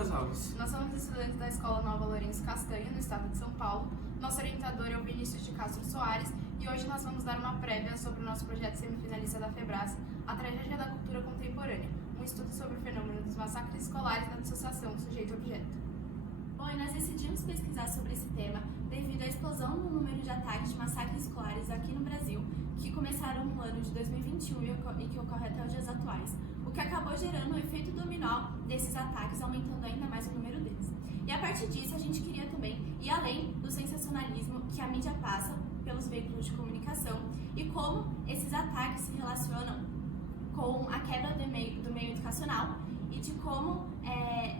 Lucas Alves. Nós somos estudantes da Escola Nova Lourenço Castanho, no estado de São Paulo. Nosso orientador é o Vinícius de Castro Soares e hoje nós vamos dar uma prévia sobre o nosso projeto semifinalista da FEBRAS, a Tragédia da Cultura Contemporânea, um estudo sobre o fenômeno dos massacres escolares na dissociação sujeito-objeto. Bom, e nós decidimos pesquisar sobre esse tema devido à explosão no número de ataques de massacres escolares aqui no Brasil, que começaram no ano de 2021 e que ocorre até os dias atuais, o que acabou gerando o efeito dominó desses ataques, aumentando ainda mais o número deles. E a partir disso, a gente queria também ir além do sensacionalismo que a mídia passa pelos veículos de comunicação e como esses ataques se relacionam com a quebra do meio educacional e de como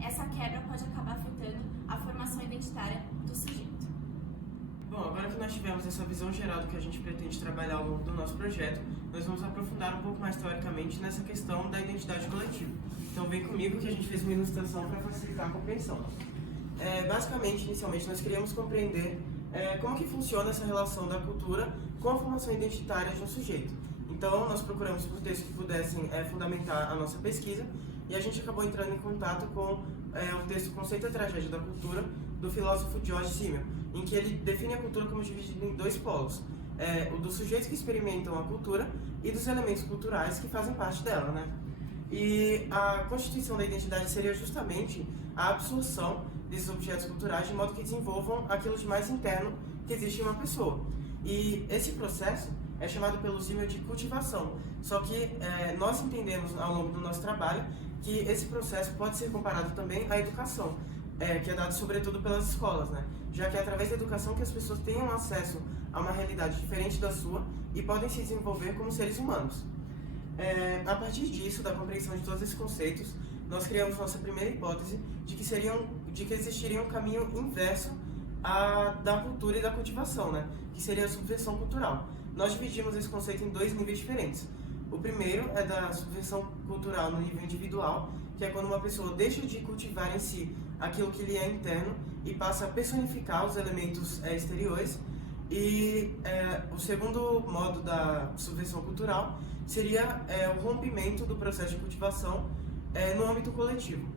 essa quebra pode acabar afetando a formação identitária do sujeito. Bom, agora que nós tivemos essa visão geral do que a gente pretende trabalhar ao longo do nosso projeto, nós vamos aprofundar um pouco mais teoricamente nessa questão da identidade coletiva. Então vem comigo que a gente fez uma ilustração para facilitar a compreensão. Basicamente, inicialmente, nós queríamos compreender como que funciona essa relação da cultura com a formação identitária de um sujeito. Então, nós procuramos por textos que pudessem fundamentar a nossa pesquisa e a gente acabou entrando em contato com o texto Conceito e Tragédia da Cultura, do filósofo George Simmel, em que ele define a cultura como dividida em dois polos, o dos sujeitos que experimentam a cultura e dos elementos culturais que fazem parte dela, né? E a constituição da identidade seria justamente a absorção desses objetos culturais de modo que desenvolvam aquilo de mais interno que existe em uma pessoa. E esse processo é chamado pelo Simmel de cultivação, só que nós entendemos ao longo do nosso trabalho que esse processo pode ser comparado também à educação, que é dado sobretudo pelas escolas, né? Já que é através da educação que as pessoas tenham acesso a uma realidade diferente da sua e podem se desenvolver como seres humanos. A partir disso, da compreensão de todos esses conceitos, nós criamos nossa primeira hipótese de que existiria um caminho inverso da cultura e da cultivação, né? Que seria a subversão cultural. Nós dividimos esse conceito em dois níveis diferentes. O primeiro é da subversão cultural no nível individual, que é quando uma pessoa deixa de cultivar em si aquilo que lhe é interno e passa a personificar os elementos exteriores. E o segundo modo da subversão cultural seria o rompimento do processo de cultivação no âmbito coletivo.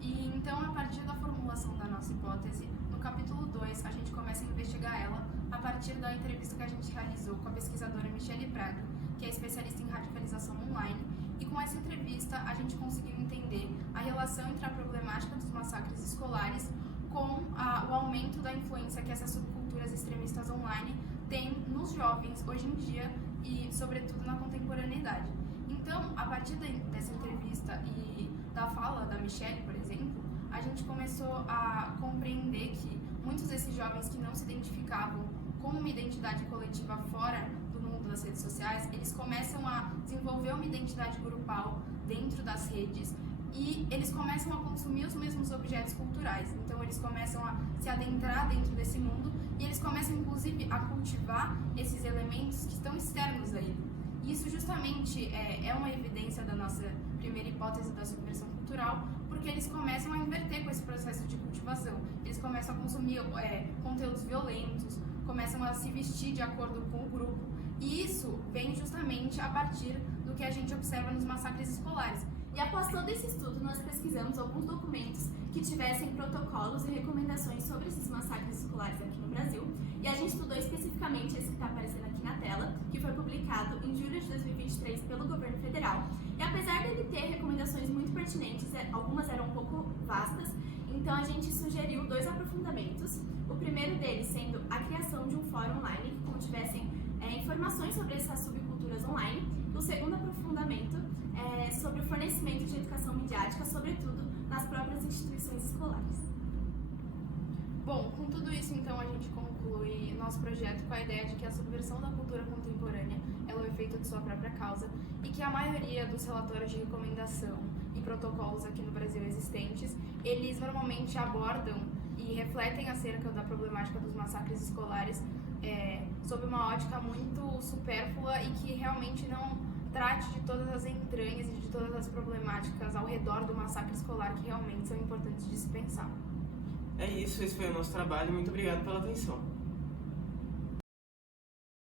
E então, a partir da formulação da nossa hipótese, no capítulo 2, a gente começa a investigar ela a partir da entrevista que a gente realizou com a pesquisadora Michele Praga, que é especialista em radicalização online, e com essa entrevista a gente conseguiu entender a relação entre a problemática dos massacres escolares com o aumento da influência que essas subculturas extremistas online têm nos jovens hoje em dia e, sobretudo, na contemporaneidade. Então, a partir dessa entrevista e da fala da Michele, por exemplo, a gente começou a compreender que muitos desses jovens que não se identificavam com uma identidade coletiva fora do mundo das redes sociais, eles começam a desenvolver uma identidade grupal dentro das redes e eles começam a consumir os mesmos objetos culturais. Então, eles começam a se adentrar dentro desse mundo e eles começam, inclusive, a cultivar esses elementos que estão externos a ele. Isso justamente é uma evidência da nossa primeira hipótese da subversão cultural, porque eles começam a inverter com esse processo de cultivação. Eles começam a consumir conteúdos violentos, começam a se vestir de acordo com o grupo. E isso vem justamente a partir do que a gente observa nos massacres escolares. E após todo esse estudo, nós pesquisamos alguns documentos que tivessem protocolos e recomendações sobre esses massacres escolares aqui no Brasil. E a gente estudou especificamente esse que está aparecendo aqui na tela, que foi publicado em julho de 2023 pelo governo federal. E apesar dele ter recomendações muito pertinentes, algumas eram um pouco vastas, então a gente sugeriu 2 aprofundamentos. O primeiro deles sendo a criação de um fórum online que contivessem informações sobre essas subculturas online. O segundo aprofundamento é sobre o fornecimento de educação midiática, sobretudo nas próprias instituições escolares. Bom, com tudo isso, então, a gente conclui nosso projeto com a ideia de que a subversão da cultura contemporânea é o efeito de sua própria causa e que a maioria dos relatórios de recomendação e protocolos aqui no Brasil existentes, eles normalmente abordam e refletem acerca da problemática dos massacres escolares sob uma ótica muito supérflua e que realmente não trate de todas as entranhas e de todas as problemáticas ao redor do massacre escolar que realmente são importantes de se pensar. É isso, esse foi o nosso trabalho. Muito obrigado pela atenção.